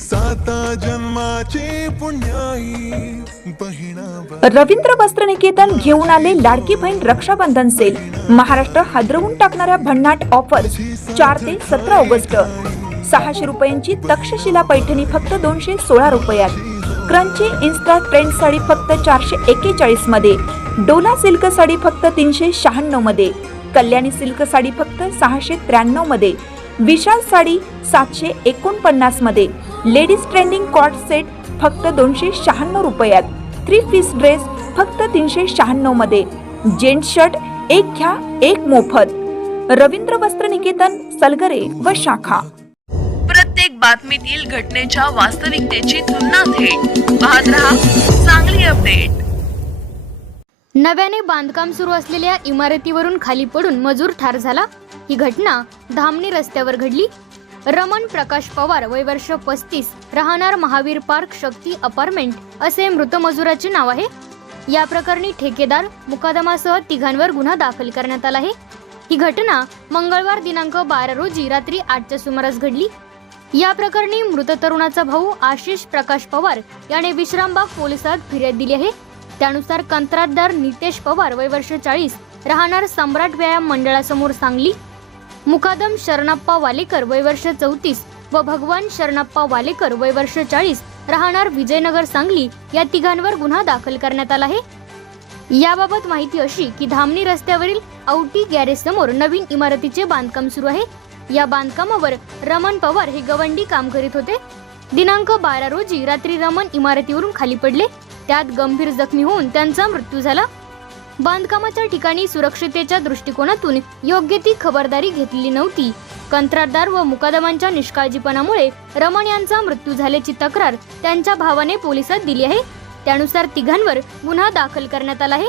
साता जन्माची पुण्याई रवींद्र वस्त्र निकेतन घेऊन आले लाडकी बहीण रक्षाबंधन सेल. महाराष्ट्र हादरवून टाकणाऱ्या भन्नाट ऑफर्स चार ते सतरा ऑगस्ट. सहाशे रुपयांची तक्षशिला पैठणी फक्त दोनशे सोळा रुपयात. क्रंची इन्स्टा ट्रेंड साडी फक्त चारशे एक्केचाळीसमध्ये. डोला सिल्क साडी फक्त तीनशे शहाण्णवमध्ये. कल्याणी सिल्क साडी फक्त सहाशे त्र्याण्णवमध्ये. विशाल साडी सातशे एकोणपन्नासमध्ये. लेडीज ट्रेंडिंग कॉट सेट फक्त दोनशे शहाण्णव रुपयात. थ्री पीस ड्रेस फक्त तीनशे शहाण्णवमध्ये. जेंट्स शर्ट एक घ्या एक मोफत. रवींद्र वस्त्र निकेतन सलगरे व शाखा. प्रत्येक बातमीतील घटनेच्या वास्तविकतेची तुलना थेट. पाहत रहा चांगली अपडेट. नव्याने बांधकाम सुरू असलेल्या इमारतीवरून खाली पडून मजूर ठार झाला. ही घटना धामणी रस्त्यावर घडली. रमण प्रकाश पवार वय वर्ष पस्तीस राहणार महावीर पार्क शक्ती अपार्टमेंट असे मृत मजुराचे नाव आहे. या प्रकरणी ठेकेदार मुकादमासह तिघांवर गुन्हा दाखल करण्यात आला आहे. ही घटना मंगळवार दिनांक बारा रोजी रात्री आठच्या सुमारास घडली. या प्रकरणी मृत तरुणाचा भाऊ आशिष प्रकाश पवार याने विश्रामबाग पोलिसात फिर्याद दिली आहे. त्यानुसार कंत्राटदार नितेश पवार वय वर्ष चाळीस राहणार सम्राट व्यायाम मंडळासमोर सांगली. मुकादम शरणप्पा वालेकर वयवर्ष चौतीस व भगवान शरणप्पा वालेकर वय वर्ष चाळीस राहणार विजयनगर सांगली या तिघांवर गुन्हा दाखल करण्यात आला आहे. याबाबत माहिती अशी की धामणी रस्त्यावरील औटी गॅरेज समोर नवीन इमारतीचे बांधकाम सुरू आहे. या बांधकामावर रमण पवार हे गवंडी काम करीत होते. दिनांक बारा रोजी रात्री रमण इमारतीवरून खाली पडले. त्यात गंभीर जखमी होऊन त्यांचा मृत्यू झाला. बांधकामाच्या ठिकाणी सुरक्षितेच्या दृष्टिकोनातून योग्य ती खबरदारी घेतली नव्हती. कंत्राटदार व मुकादमांच्या निष्काळजीपणामुळे रमण यांचा मृत्यू झाल्याची तक्रार त्यांच्या भावाने पोलिसात दिली आहे. त्यानुसार तिघांवर गुन्हा दाखल करण्यात आला आहे.